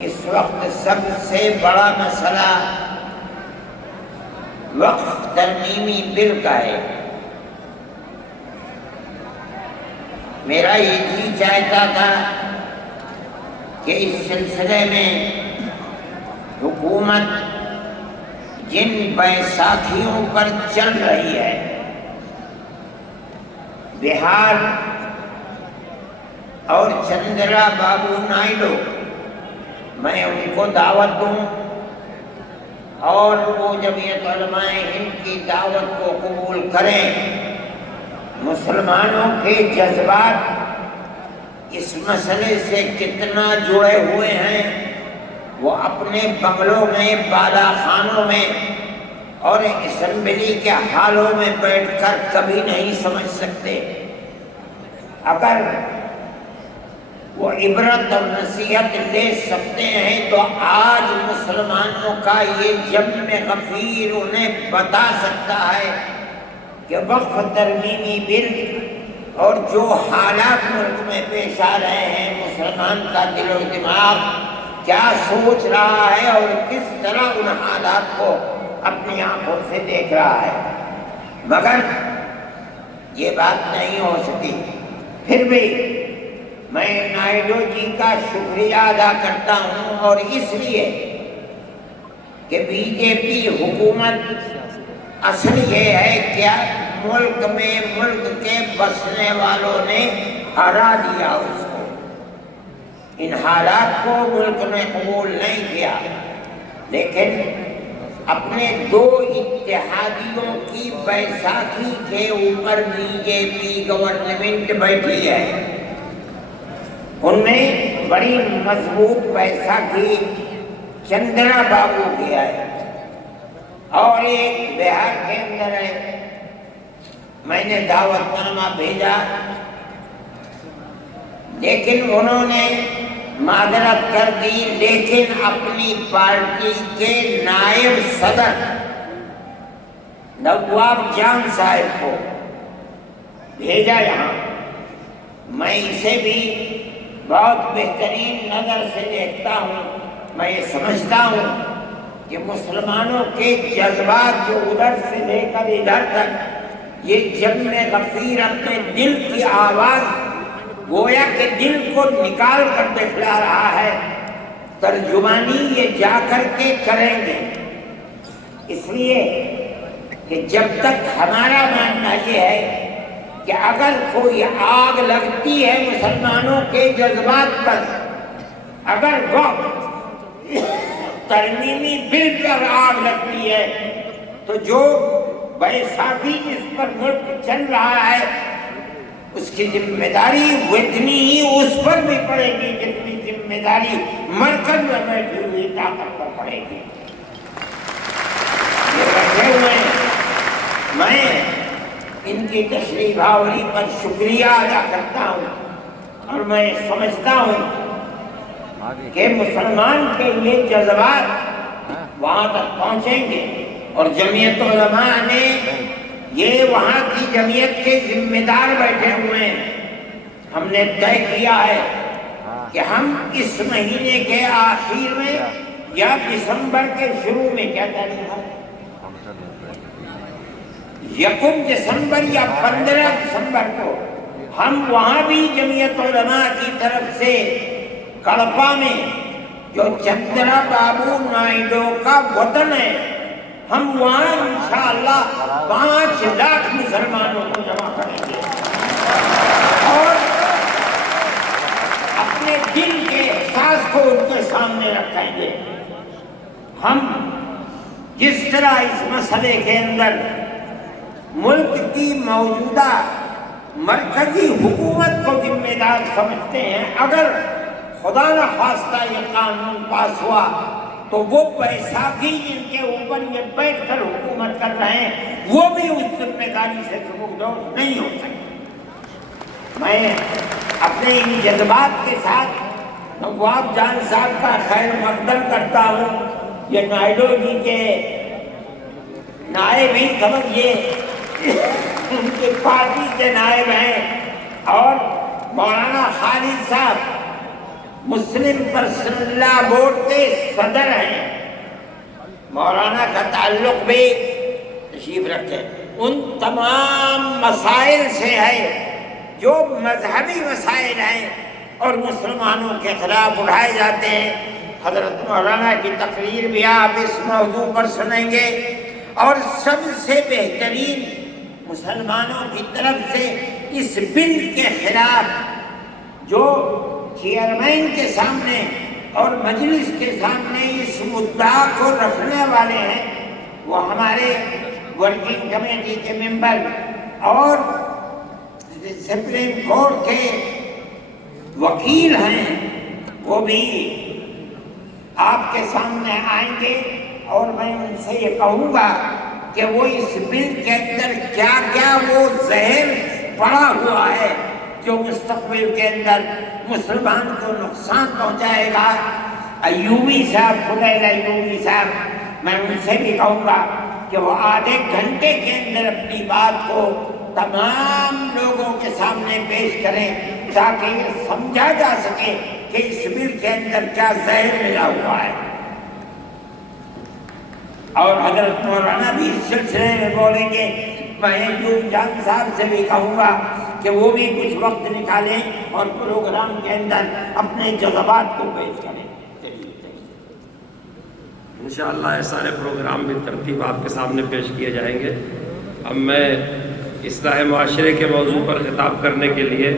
اس وقت سب سے بڑا مسئلہ وقف ترمیمی بل کا ہے۔ میرا یہ جی چاہتا تھا کہ اس سلسلے میں حکومت جن بیساکھیوں پر چل رہی ہے، بہار اور چندرا بابو نائیڈو، میں ان کو دعوت دوں اور وہ جمعیت علماء ہند کی دعوت کو قبول کریں۔ مسلمانوں کے جذبات اس مسئلے سے کتنا جڑے ہوئے ہیں وہ اپنے بنگلوں میں، بالا خانوں میں اور اسمبلی کے ہالوں میں بیٹھ کر کبھی نہیں سمجھ سکتے۔ اگر وہ عبرت اور نصیحت لے سکتے ہیں تو آج مسلمانوں کا یہ جم غفیر انہیں بتا سکتا ہے کہ وقف ترمیمی بل اور جو حالات ملک میں پیش آ رہے ہیں، مسلمان کا دل و دماغ کیا سوچ رہا ہے اور کس طرح ان حالات کو اپنی آنکھوں سے دیکھ رہا ہے، مگر یہ بات نہیں ہو سکی۔ پھر بھی میں نائیڈو جی کا شکریہ ادا کرتا ہوں، اور اس لیے کہ بی جے پی حکومت اصل یہ ہے کہ ملک میں ملک کے بسنے والوں نے ہرا دیا اس کو، ان حالات کو ملک نے قبول نہیں کیا، لیکن اپنے دو اتحادیوں کی بیساکھی کے اوپر بی جے پی گورنمنٹ بیٹھی ہے۔ ان میں بڑی مضبوط بیساکھی چندرا بابو کی ہے اور ایک بہار کے اندر ہے۔ میں نے دعوت نامہ بھیجا، لیکن انہوں نے معذرت کر دی، لیکن اپنی پارٹی کے نائب صدر نواب جان صاحب کو بھیجا یہاں۔ میں اسے بھی بہت بہترین نظر سے دیکھتا ہوں۔ میں یہ سمجھتا ہوں کہ مسلمانوں کے جذبات جو ادھر سے لے کر ادھر تک، یہ جم غفیر اپنے دل کی آواز گویا کہ دل کو نکال کر دکھلا رہا ہے، ترجمانی یہ جا کر کے کریں گے، اس لیے کہ جب تک ہمارا ماننا یہ ہے کہ اگر کوئی آگ لگتی ہے مسلمانوں کے جذبات پر، اگر وقف ترمیمی بل پر آگ لگتی ہے، تو جو بیساکھی جس پر ملک چل رہا ہے اس کی ذمہ داری اتنی ہی اس پر بھی پڑے گی جتنی ذمہ داری مرکز میں بیٹھی ہوئی طاقت پر پڑے گی۔ یہ بیٹھے ہوئے میں ان کی تشریف آوری پر شکریہ ادا کرتا ہوں، اور میں سمجھتا ہوں کہ مسلمان کے یہ جذبات وہاں تک پہنچیں گے، اور جمعیت علماء نے یہ وہاں کی جمعیت کے ذمہ دار بیٹھے ہوئے ہیں۔ ہم نے طے کیا ہے کہ ہم اس مہینے کے آخر میں یا دسمبر کے شروع میں، کیا تاریخ ہے، 1 دسمبر یا 15 دسمبر کو ہم وہاں بھی جمعیت علماء کی طرف سے کڑپا میں، جو چندرا بابو نائیڈو کا وطن ہے، ہم وہاں انشاءاللہ 5 لاکھ مسلمانوں کو جمع کریں گے اور اپنے دل کے احساس کو ان کے سامنے رکھیں گے۔ ہم جس طرح اس مسئلے کے اندر ملک کی موجودہ مرکزی حکومت کو ذمہ دار سمجھتے ہیں، اگر خدا نخواستہ یہ قانون پاس ہوا تو وہ بیساکھی جن کے اوپر یہ بیٹھ کر حکومت کر رہے ہیں وہ بھی اس ذمہ داری سے سبکدور نہیں ہو سکتے۔ میں اپنے ان جذبات کے ساتھ نواب جان صاحب کا خیر مقدم کرتا ہوں۔ یہ نائیڈو جی کے نائب ہی سمجھیے، ان کی پارٹی کے نائب ہیں، اور مولانا خالد صاحب مسلم پرسنل لا بورڈ کے صدر ہیں، مولانا کا تعلق بھی تشریف رکھتے، ان تمام مسائل سے ہے جو مذہبی مسائل ہیں اور مسلمانوں کے خلاف اٹھائے جاتے ہیں۔ حضرت مولانا کی تقریر بھی آپ اس موضوع پر سنیں گے، اور سب سے بہترین مسلمانوں کی طرف سے اس بل کے خلاف جو چیئرمین کے سامنے اور مجلس کے سامنے اس مدعا کو رکھنے والے ہیں، وہ ہمارے ورکنگ کمیٹی کے ممبر اور سپریم کورٹ کے وکیل ہیں، وہ بھی آپ کے سامنے آئیں گے، اور میں ان سے یہ کہوں گا کہ وہ اس بل کے اندر کیا کیا وہ زہر پڑا ہوا ہے جو مستقبل کے اندر مسلمان کو نقصان پہنچائے گا۔ ایوبی صاحب، فضیل ایوبی صاحب، میں ان سے بھی کہوں گا کہ وہ آدھے گھنٹے کے اندر اپنی بات کو تمام لوگوں کے سامنے پیش کریں تاکہ یہ سمجھا جا سکے کہ اس بل کے اندر کیا زہر ملا ہوا ہے۔ اور حضرت مولانا بھی اس سلسلے میں بولیں گے۔ میں ایوب جان صاحب سے بھی کہوں گا کہ وہ بھی کچھ وقت نکالیں اور پروگرام کے اندر اپنے جذبات کو پیش کریں۔ انشاءاللہ یہ سارے پروگرام بھی ترتیب آپ کے سامنے پیش کیے جائیں گے۔ اب میں اصلاح معاشرے کے موضوع پر خطاب کرنے کے لیے